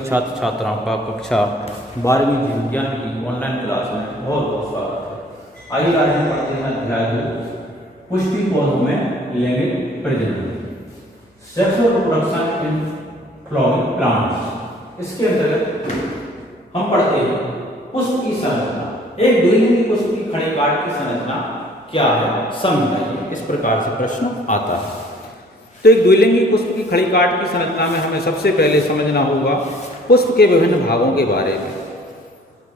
छात्र छात्राओं का कक्षा 12वीं जीव विज्ञान की ऑनलाइन क्लास में बहुत बहुत स्वागत है। आइए आज हम पढ़ते हैं अध्याय 2 पुष्टि पौधों में लैंगिक प्रजनन, sexual reproduction in flowering plants. इसके अंतर्गत हम पढ़ते हैं पुष्प की संरचना। एक द्विलिंगी पुष्प की खड़ी काट की संरचना क्या है समझाइए। इस प्रकार से प्रश्न आता है। तो एक द्विलिंगी पुष्प की खड़ी काट की संरचना में हमें सबसे पहले समझना होगा पुष्प के विभिन्न भागों के बारे में।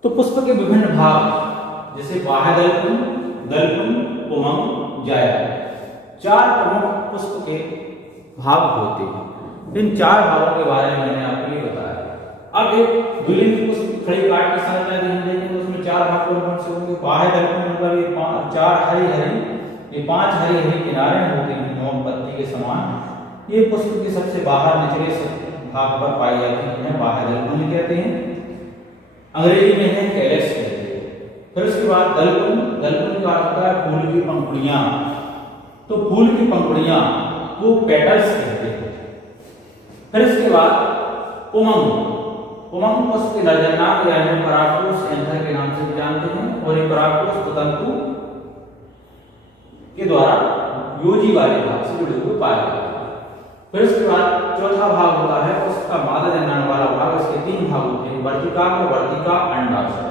तो पुष्प के विभिन्न भाग जैसे बाह्य दलकुंड, पुंमंग, जाया, 4 प्रमुख पुष्प के भाग होते हैं। इन 4 भागों के बारे में मैंने आपको ये बताया। अब एक द्विलिंगी पुष्प की खड़ी काट की संरचना देखेंगे तो उसमें 4 भाग कौन से होंगे। बाह्य दलकुंड मतलब ये 4 हरी 5 हरी किनारे होते हैं मोमबत्ती के समान। ये पुष्प के सबसे बाहर निचले भाग पर पाई जाती है, बाह्य दलकुंड कहते हैं। अंग्रेजी में है कैलस कहते हैं। फिर उसके बाद दलकुंड का अर्थ होता है फूल की पंखुड़ियां। तो फूल की पंखुड़ियां को पेटल्स कहते हैं। फिर इसके बाद पुंमंग पुष्प के नरजन्नांग यानी परागकोश एंथर के नाम से भी जानते हैं। और ये परागकोश तंतु के द्वारा योजी वाले भाग से जुड़े हुए पाए जाते हैं। फिर उसके बाद चौथा भाग होता है उसका मादा जनन वाला भाग। इसके 3 भाग होते हैं, वर्तिका अंडाशय।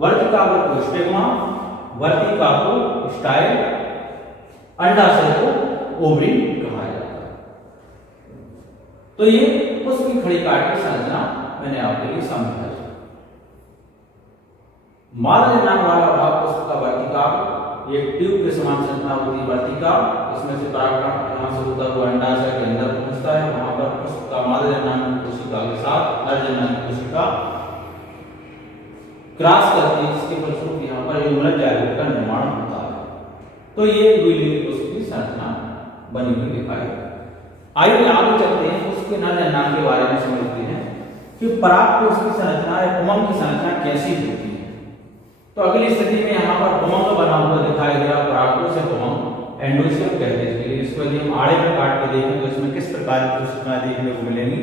वर्तिका को स्टिग्मा, वर्तिका को स्टाइल, अंडाशय को ओवरी कहा जाता है। तो ये पुष्प की खड़ी काट की संरचना मैंने आपके लिए समझाई। मादा जनन वाला भाग पुष्प का वर्तिका, एक ट्यूब के समान संरचना होती है वर्तिका। इसमें से परागकण यहां से होता हुआ अंडाशय के अंदर पहुंचता है। वहां पर पुष्प का मादा जनन कोशिका के साथ नर जनन कोशिका क्रॉस करती है, जिसके फलस्वरूप यहां पर ह्यूमरल जाइगोट का निर्माण होता है। तो ये द्विलिंगी पुष्प की संरचना बनी हुई दिखाई। आइए आगे चलते हैं उसके नर जनन के बारे में समझते हैं कि परागकोश की संरचना या पुंमंग की संरचना कैसी होती है। तो अगली स्थिति में यहाँ पर पुंमंग बना हुआ दिखाई दे रहा। परागकोश से पुंमंग एंडोसियम कहते हैं। इसको यदि हम आड़े में काट के देखें तो इसमें किस प्रकार की कोशिकाएं देखने को मिलेंगी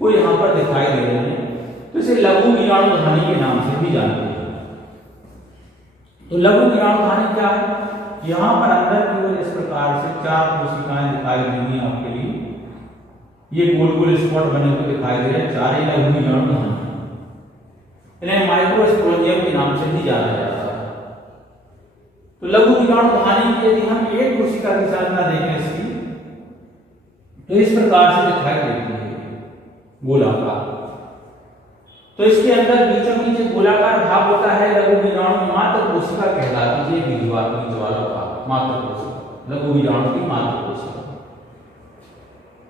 वो यहाँ पर दिखाई दे रही है। तो इसे लघु वीराणुधानी के नाम से भी जानते हैं। तो लघु वीराणुधानी क्या है? यहाँ पर अंदर की ओर इस प्रकार से 4 कोशिकाएं दिखाई देंगी आपके लिए। ये गोल गोल स्पॉट बने हुए दिखाई दे रहे हैं, 4 ही लघु वीराणुधानी। इन्हें माइक्रोस्पोरेंजियम के नाम से भी जाना जाता है। तो लघु वीराणुधानी की यदि हम एक कोशिका की संरचना देखें इसकी तो इस प्रकार से दिखाई देती है, गोलाकार। तो इसके अंदर बीचों बीच एक गोलाकार भाग होता है। लघु वीराणु मात्र कोशिका कहलाती है। बीच वाला भाग मात्र कोशिका, लघु वीराणु की मात्र कोशिका।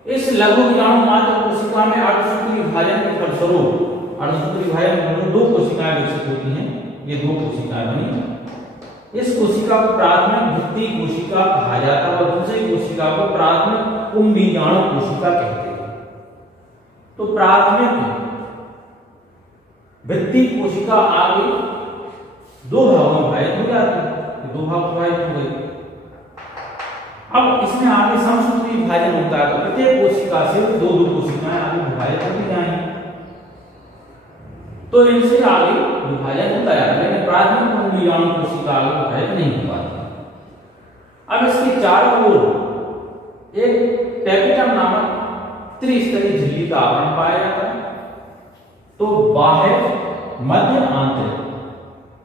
इस लघु वीराणु मात्र कोशिका में अर्धसूत्री विभाजन के फलस्वरूप अर्धसूत्री विभाजन में 2 कोशिकाएं विकसित होती हैं। ये 2 कोशिकाएं बनी। इस कोशिका को प्राथमिक भित्ति कोशिका कहा जाता है और दूसरी कोशिका को प्राथमिक कुंभीजाणु कोशिका कहते हैं। तो प्राथमिक भित्ति कोशिका आगे 2 भागों में विभाजित हो जाती है। 2 भाग विभाजित हो गई। अब इसमें आगे समसूत्री विभाजन होता है। तो प्रत्येक कोशिका से 2-2 कोशिकाएं आगे विभाजित होती जाएंगी। तो इनसे आगे विभाजन होता है, लेकिन प्राथमिक कुंभीजाणु कोशिका आगे विभाजित नहीं हो पाती। अब इसके चारों ओर एक टेपिटम नामक त्रिस्तरीय झिल्ली का आवरण पाया जाता है। तो बाह्य, मध्य, आंतरिक।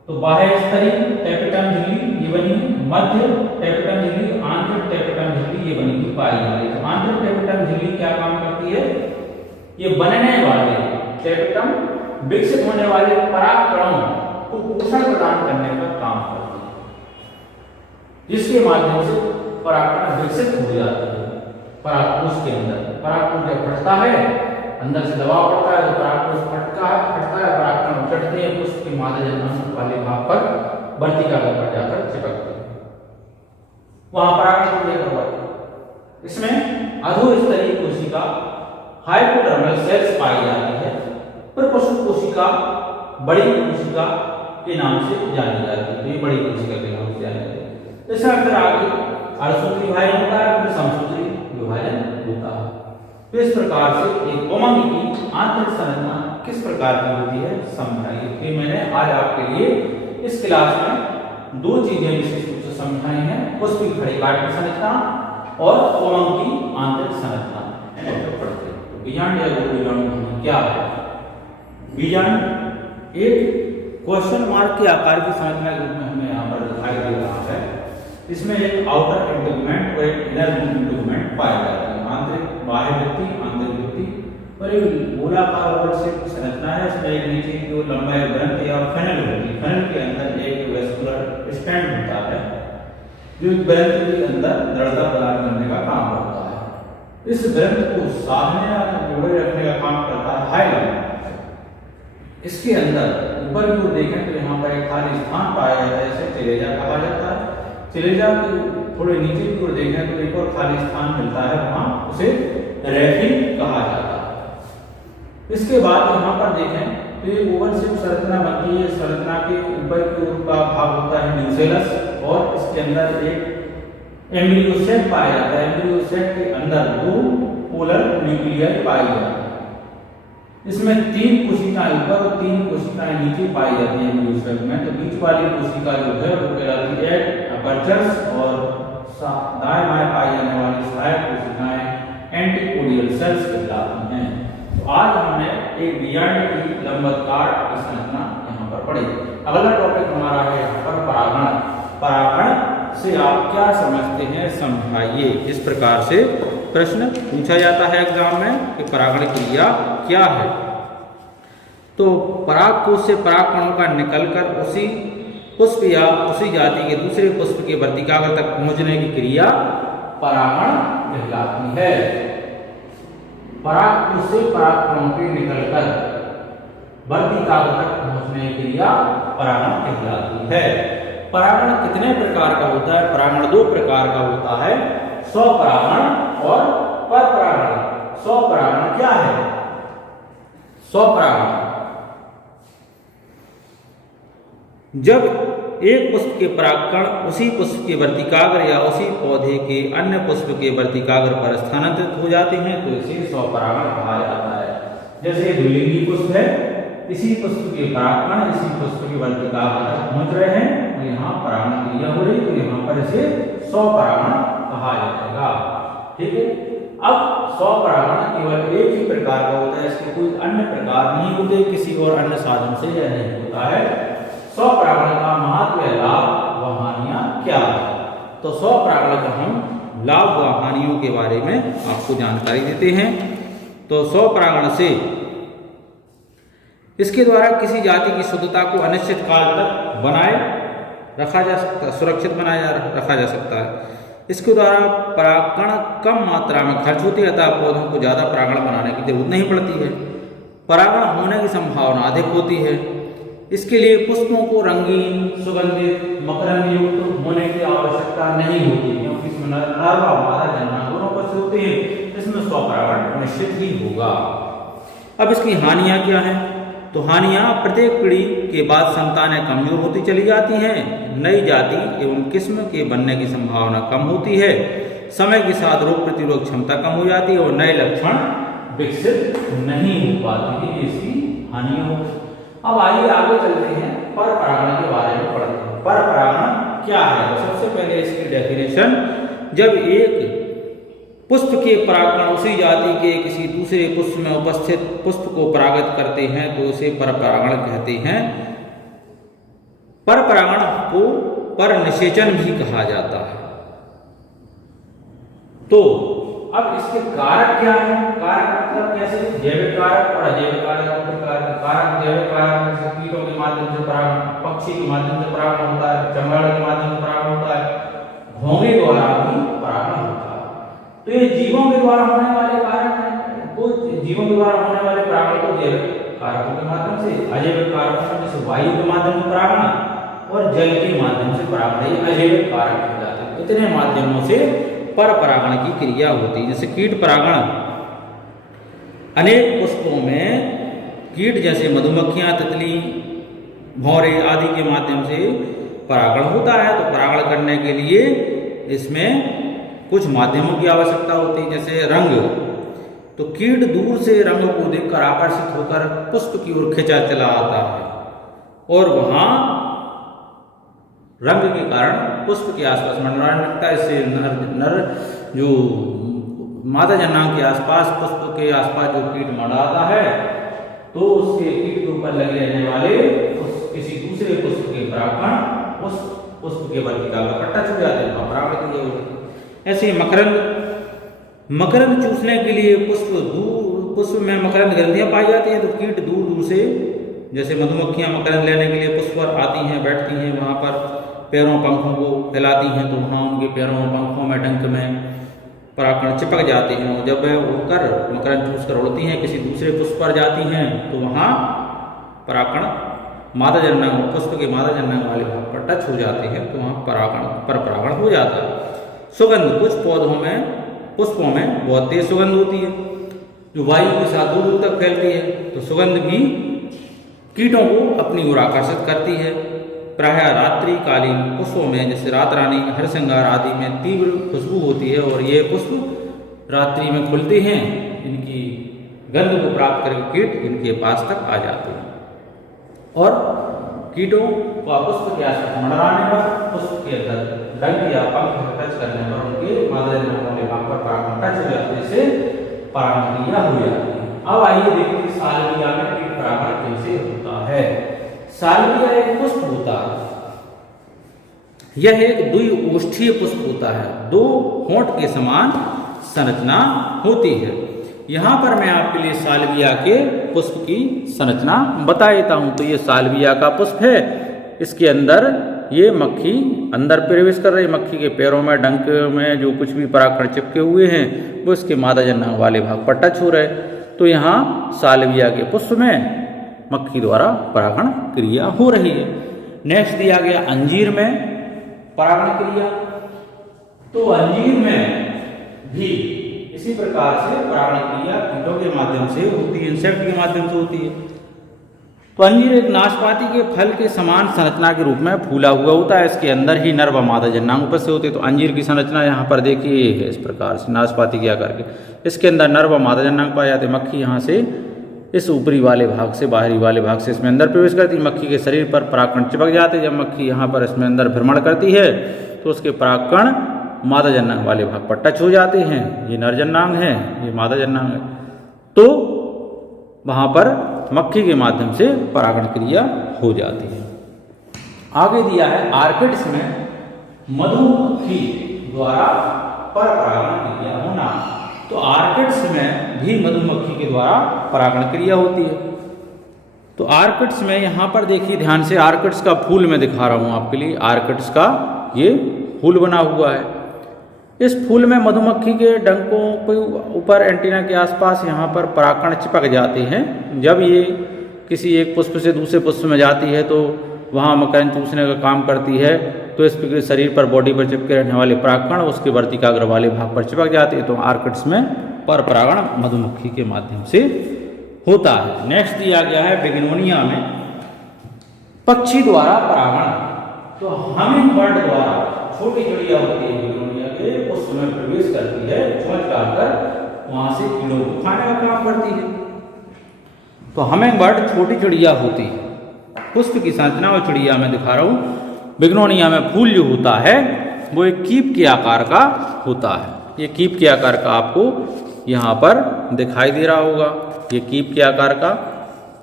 तो बाह्य स्तरीय टेपिटम झिल्ली ये बनी, मध्य टेपिटम झिल्ली, आंतरिक टेपिटम झिल्ली ये बनी हुई पाई जा रही है। तो आंतरिक टेपिटम झिल्ली क्या काम करती है? ये बनने वाले टेपिटम विकसित होने वाले परागकणों को पोषण प्रदान करने का काम करती है, जिसके माध्यम से परागकण विकसित हो जाते हैं। परागकोश के अंदर परागकण जब फटता है, अंदर से दबाव पड़ता है तो परागकोश फटता है, परागकण फटते हैं, पुष्प के मादा जनन वाले भाग पर वर्तिका पर जाकर चिपकते हैं, वहां परागकण करवाते हैं। इसमें अधोस्तरीय कोशिका हाइपोडर्मल सेल्स पाई जाती है। पर पशु कोशिका बड़ी कोशिका के नाम से जानी जाती है। तो ये बड़ी कोशिका के नाम से जानी जाती है। इसका अक्सर आगे अर्धसूत्री विभाजन होता है, फिर समसूत्री विभाजन होता है। तो इस प्रकार से एक उमंग की आंतरिक संरचना किस प्रकार की होती है समझाइए। तो मैंने आज आपके लिए इस क्लास में दो चीजें विशेष रूप से समझाई हैं, पुष्प की खड़ी काट की संरचना और उमंग की आंतरिक संरचना। पढ़ते तो बीजांड या बीजांड क्या है? बीजांड एक क्वेश्चन मार्क के आकार की संरचना के रूप में हमें यहाँ पर दिखाई दे रहा है। इसमें एक आउटर इंटीग्यूमेंट और एक इनर इंटीग्यूमेंट पाया जाता है। आंतरिक बाह्य भित्ति, आंतरिक भित्ति और एक गोलाकार ओवल शेप संरचना है। इसमें एक नीचे की ओर लंबा एक ग्रंथ या फेनल होती है। फेनल के अंदर एक वेस्कुलर स्टैंड होता है जो ग्रंथ के अंदर दृढ़ता प्रदान करने का काम करता है। इस ग्रंथ को साधने या जोड़े रखने का काम करता है हाइलम। इसके अंदर ऊपर की ओर देखें तो यहाँ पर एक खाली स्थान पाया जाता है, इसे चिलेजा कहा जाता है। चिलेजा के थोड़े नीचे की ओर देखें तो एक और खाली स्थान मिलता है, वहां उसे रेफिन कहा जाता है। इसके बाद यहाँ पर देखें तो ये ओवल शेप संरचना बनती है। संरचना के ऊपर की ओर का भाग होता है न्यूसेलस और इसके अंदर एक एम्ब्रियोसेक पाया जाता है। एम्ब्रियोसेक के अंदर दो पोलर न्यूक्लियर पाई जाती है। इसमें 3 कोशिकाएं ऊपर और 3 कोशिकाएं नीचे पाई जाती है एम्ब्रियोसेक में। तो बीच वाली कोशिका जो है वो कहलाती है अपर्चर्स और दाएं बाएं पाई जाने वाली सहायक कोशिकाएं एंटीपोडियल सेल्स कहलाती हैं। तो आज हमने एक बीजांड की लंबवत्कार की संरचना यहाँ पर पढ़ी। अगला टॉपिक हमारा है यहाँ पर परागण। परागण से आप क्या समझते हैं समझाइए। इस प्रकार से प्रश्न पूछा जाता है एग्जाम में कि परागण क्रिया क्या है। तो परागकोश से परागकणों का निकलकर उसी पुष्प या उसी जाति के दूसरे पुष्प के वर्तिकाग्र तक पहुंचने की क्रिया परागण कहलाती है। परागकोश से परागकणों के निकलकर वर्तिकाग्र तक पहुंचने की क्रिया परागण कहलाती है। परागण कितने प्रकार का होता है? परागण 2 प्रकार का होता है, स्वपरागण और परपरागण। स्वपरागण क्या है? स्वपरागण जब एक पुष्प के परागकण उसी पुष्प के वर्तिकाग्र या उसी पौधे के अन्य पुष्प के वर्तिकाग्र पर स्थानांतरित हो जाते हैं तो इसे स्वपरागण कहा जाता है। जैसे द्विलिंगी पुष्प है, इसी पुष्प के परागकण इसी पुष्प के वर्तिकाग्र तक पहुंच रहे हैं तो यहाँ परागण क्रिया हो रही, तो यहाँ पर इसे स्वपरागण कहा जाएगा। ठीक है। अब स्वपरागण केवल एक ही प्रकार का होता है, इसके कोई अन्य प्रकार नहीं होते, किसी और अन्य साधन से यह नहीं होता है। स्वपरागण का महत्व, लाभ व हानियां क्या है? तो स्वपरागण का हम लाभ व हानियों के बारे में आपको जानकारी देते हैं। तो स्वपरागण से इसके द्वारा किसी जाति की शुद्धता को अनिश्चित काल तक बनाए रखा जा सकता है, सुरक्षित बनाया रखा जा सकता है। इसके द्वारा परागकण कम मात्रा में खर्च होती है, अतः पौधों को ज्यादा परागण बनाने की जरूरत नहीं पड़ती है। परागण होने की संभावना अधिक होती है। इसके लिए पुष्पों को रंगीन, सुगंधित, मकरंद युक्त होने की आवश्यकता नहीं होती, क्योंकि इसमें नर व मादा जन्म दोनों उपस्थित होते हैं। इसमें स्वपरागण निश्चित ही होगा। अब इसकी हानियां क्या हैं? तो हानियां प्रत्येक पीढ़ी के बाद संतानें कमजोर होती चली जाती हैं, नई जाति एवं किस्म के बनने की संभावना कम होती है, समय के साथ रोग प्रतिरोधक क्षमता कम हो जाती है और नए लक्षण विकसित नहीं हो पाते हैं। इसकी हानियां होती। अब आइए आगे चलते हैं, परपरागण के बारे में पढ़ते हैं। परपरागण क्या है? सबसे पहले इसकी डेफिनेशन, जब एक पुष्प के परागकण उसी जाति के किसी दूसरे पुष्प में उपस्थित पुष्प को परागित करते हैं तो उसे परपरागण कहते हैं। परपरागण को परनिषेचन भी कहा जाता है। तो अब इसके कारक क्या है? कारक मतलब कैसे? जैविक कारक और अजैविक कारक। कारक जैविक कारक जैसे कीटों के माध्यम से परागण, पक्षी के माध्यम से परागण होता है, चमगादड़ के माध्यम से परागण होता है, घोंघे द्वारा भी परागण होता है। तो ये जीवों के द्वारा होने वाले कारक हैं। तो जीवों के द्वारा होने वाले परागण को जैविक कारकों के माध्यम से, अजैविक कारकों जैसे वायु के माध्यम से परागण और जल के माध्यम से परागण, ये अजैविक कारक कहलाते हैं। इतने माध्यमों से परपरागण की क्रिया होती है। जैसे कीट परागण, अनेक पुष्पों में कीट जैसे मधुमक्खियां, तितली, भौरे आदि के माध्यम से परागण होता है। तो परागण करने के लिए इसमें कुछ माध्यमों की आवश्यकता होती है, जैसे रंग। तो कीट दूर से रंग को देखकर आकर्षित होकर पुष्प की ओर खिंचा चला आता है और वहां रंग के कारण पुष्प के आसपास मंडराने लगता है। इससे नर जो मादा जन्नांग के आसपास, पुष्प के आसपास जो कीट मंडराता है तो उसके कीट के ऊपर लगे रहने वाले किसी दूसरे पुष्प के परागकण उस पुष्प के वर्तिका का पट्टा छू जाते हैं, परागण क्रिया होती है। ऐसे मकरंद चूसने के लिए पुष्प में मकरंद ग्रंथियां पाई जाती हैं। तो कीट दूर दूर से, जैसे मधुमक्खियां मकरंद लेने के लिए पुष्प पर आती हैं, बैठती हैं, वहां पर पैरों पंखों को फैलाती हैं, तो वहां उनके पैरों पंखों में, डंक में परागकण चिपक जाते हैं और जब वह उड़कर मकरंद चूस कर उड़ती हैं, किसी दूसरे पुष्प पर जाती हैं तो वहां परागकण मादा जन्नांग, पुष्प के मादा जन्नांग वाले भाग पर टच हो जाते हैं तो वहां परागण हो जाता है। सुगंध, कुछ पौधों में, पुष्पों में बहुत तेज सुगंध होती है जो वायु के साथ दूर दूर तक फैलती है। तो सुगंध भी कीटों को अपनी ओर आकर्षित करती है। प्रायः रात्रिकालीन पुष्पों में, जैसे रात रानी, हरसिंगार आदि में तीव्र खुशबू होती है और ये पुष्प रात्रि में खुलते हैं। इनकी गंध को प्राप्त करके कीट इनके पास तक आ जाते हैं और कीटों का पुष्प के आसपास मंडराने पर, पुष्प के अंदर डंक या पंख टच करने पर उनके मादा जन्नांग वाले भाग पर परागण टच हो जाने से परागण क्रिया हो जाती है। अब आइए देखते हैं सालविया में कीट परागण कैसे होता है। सालविया एक पुष्प होता है, यह एक द्विओष्ठीय पुष्प होता है, दो होंठ के समान संरचना होती है। यहां पर मैं आपके लिए सालविया के पुष्प की संरचना बता देता हूं। तो ये सालविया का पुष्प है, इसके अंदर ये मक्खी अंदर प्रवेश कर रही, मक्खी के पैरों में, डंक में जो कुछ भी परागकण चिपके हुए हैं वो इसके मादा जन्नांग वाले भाग पर टच हो रहे। तो यहाँ सालविया के पुष्प में मक्खी द्वारा परागण क्रिया हो रही है। नेक्स्ट दिया गया अंजीर में परागण क्रिया। तो अंजीर में भी इसी प्रकार से परागण क्रिया कीटों के माध्यम से होती है, इंसेक्ट के माध्यम से होती है। तो अंजीर एक नाशपाती के फल के समान संरचना के रूप में फूला हुआ होता है, इसके अंदर ही नर व मादा जन्नांग उपस्थित होते हैं। तो अंजीर की संरचना यहाँ पर देखिए है इस प्रकार से, नाशपाती क्या करके इसके अंदर नर व मादा जन्नांग पाए जाते हैं। मक्खी यहाँ से इस ऊपरी वाले भाग से, बाहरी वाले भाग से इसमें अंदर प्रवेश करती है, मक्खी के शरीर पर परागकण चिपक जाते हैं। जब मक्खी यहाँ पर इसमें अंदर भ्रमण करती है तो उसके परागकण मादा जन्नांग वाले भाग पर टच हो जाते हैं। ये नर जन्नांग है, ये मादा जन्नांग है। तो वहां पर मक्खी के माध्यम से परागण क्रिया हो जाती है। आगे दिया है आर्किड्स में मधुमक्खी द्वारा परागण क्रिया होना। तो आर्किड्स में भी मधुमक्खी के द्वारा परागण क्रिया होती है। तो आर्किड्स में यहाँ पर देखिए ध्यान से, आर्किड्स का फूल मैं दिखा रहा हूँ आपके लिए। आर्किड्स का ये फूल बना हुआ है। इस फूल में मधुमक्खी के डंकों के ऊपर, एंटीना के आसपास यहाँ पर परागकण चिपक जाते हैं। जब ये किसी एक पुष्प से दूसरे पुष्प में जाती है तो वहाँ मकरंद चूसने का काम करती है। तो इसके शरीर पर, बॉडी पर चिपके रहने वाले परागकण उसके वर्तिकाग्र वाले भाग पर चिपक जाते हैं। तो आर्किड्स में पर परागण मधुमक्खी के माध्यम से होता है। नेक्स्ट दिया गया है बिगनोनिया में पक्षी द्वारा परागण। तो हमिंग बर्ड द्वारा, छोटी चिड़िया होती है बिगनोनिया के, पुष्प में प्रवेश करती है, चोंच काटकर वहां से कीड़ों को खाने का काम करती है। तो हमिंग बर्ड छोटी चिड़िया होती है। पुष्प की संरचना और चिड़िया में दिखा रहा हूं। बिगनोनिया में फूल जो होता है वो एक कीप के आकार का होता है। ये कीप के आकार का आपको यहाँ पर दिखाई दे रहा होगा। ये कीप के आकार का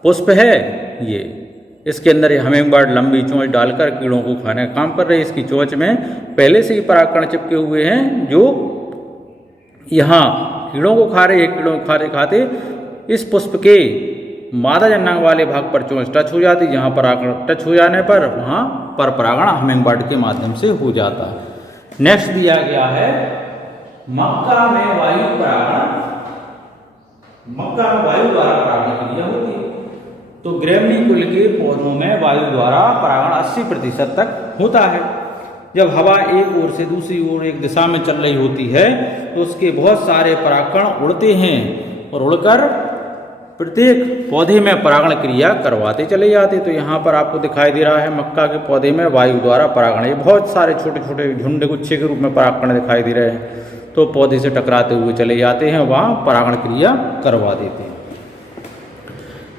पुष्प है। ये इसके अंदर ये हमिंग बर्ड लंबी चोंच डालकर कीड़ों को खाने का काम कर रही है। इसकी चोंच में पहले से ही परागकण चिपके हुए हैं जो यहाँ कीड़ों को खा रहे हैं। कीड़ों को खाते खाते इस पुष्प के मादा जन्नांग वाले भाग पर चोंच टच हो जाती है। जहाँ परागकण टच हो जाने पर वहाँ पर परागण हमिंग बर्ड के माध्यम से हो जाता है। नेक्स्ट दिया गया है मक्का में वायु परागण। मक्का में वायु द्वारा परागण क्रिया होती है। तो ग्रेमनी कुल के पौधों में वायु द्वारा परागण 80% तक होता है। जब हवा एक ओर से दूसरी ओर एक दिशा में चल रही होती है तो उसके बहुत सारे परागकण उड़ते हैं और उड़कर प्रत्येक पौधे में परागण क्रिया करवाते चले जाते। तो यहाँ पर आपको दिखाई दे रहा है मक्का के पौधे में वायु द्वारा परागण। ये बहुत सारे छोटे छोटे झुंड गुच्छे के रूप में परागकण दिखाई दे रहे हैं। तो पौधे से टकराते हुए चले जाते हैं, वहाँ परागण क्रिया करवा देते हैं।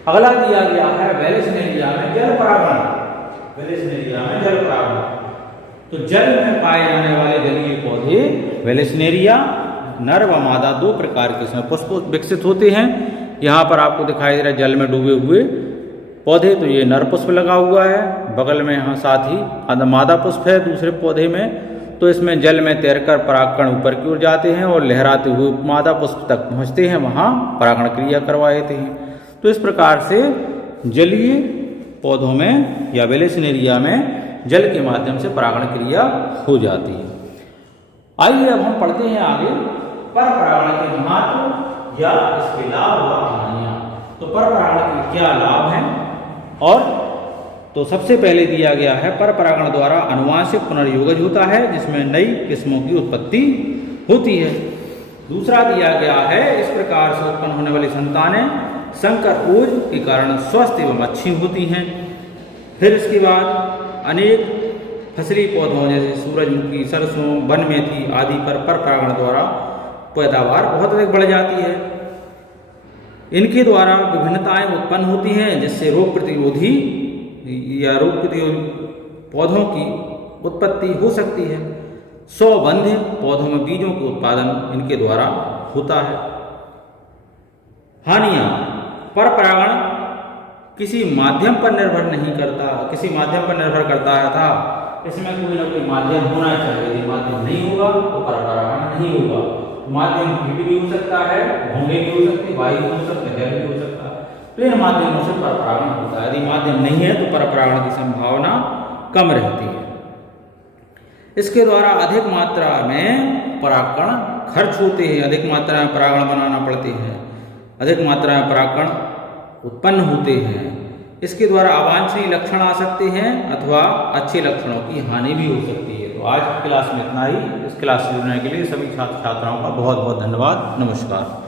अगला दिया गया है वेलेस्नेरिया में जल परागण। वेलेस्नेरिया में जल परागण, तो जल में पाए जाने वाले जलीय पौधे वेलेस्नेरिया, नर व मादा दो प्रकार के इसमें पुष्प विकसित होते हैं। यहाँ पर आपको दिखाई दे रहा है जल में डूबे हुए पौधे, तो ये नर पुष्प लगा हुआ है, बगल में यहाँ साथ ही मादा पुष्प है दूसरे पौधे में। तो इसमें जल में तैरकर परागकण ऊपर की ओर जाते हैं और लहराते हुए मादा पुष्प तक पहुँचते हैं, वहाँ परागण क्रिया करवा देते हैं। तो इस प्रकार से जलीय पौधों में या वेलेस्नेरिया में जल के माध्यम से परागण क्रिया हो जाती है। आइए अब हम पढ़ते हैं आगे पर परागण के महत्व या इसके लाभ व हानियां। तो पर परागण के क्या लाभ हैं, और तो सबसे पहले दिया गया है पर परागण द्वारा अनुवांशिक पुनर्योगज होता है, जिसमें नई किस्मों की उत्पत्ति होती है। दूसरा दिया गया है इस प्रकार से उत्पन्न होने वाली संतानें संकर ओज के कारण स्वस्थ एवं अच्छी होती हैं। फिर इसके बाद अनेक फसली पौधों जैसे सूरजमुखी, सरसों, वन मेथी आदि पर परागण द्वारा पैदावार बहुत अधिक बढ़ जाती है। इनके द्वारा विभिन्नताएं उत्पन्न होती हैं, जिससे रोग प्रतिरोधी या रोग प्रतिरोधी पौधों की उत्पत्ति हो सकती है। सौगंध पौधों में बीजों के उत्पादन इनके द्वारा होता है। हानियां, पर परागण किसी माध्यम पर निर्भर नहीं करता, किसी माध्यम पर निर्भर करता है था, इसमें कोई ना कोई माध्यम होना चाहिए। यदि माध्यम नहीं होगा तो पर परागण नहीं होगा। माध्यम भी हो सकता है, भूमि भी हो सकती है, वायु हो सकती है, जल भी हो सकता है, तो इन माध्यमों से पर परागण होता है। यदि माध्यम नहीं है तो पर परागण की संभावना कम रहती है। इसके द्वारा अधिक मात्रा में परागकण खर्च होते हैं, अधिक मात्रा में परागण बनाना पड़ते हैं, अधिक मात्रा में परागकण उत्पन्न होते हैं। इसके द्वारा अवांछनीय लक्षण आ सकते हैं अथवा अच्छे लक्षणों की हानि भी हो सकती है। तो आज की क्लास में इतना ही। इस क्लास से जुड़ने के लिए सभी छात्र छात्राओं का बहुत बहुत धन्यवाद। नमस्कार।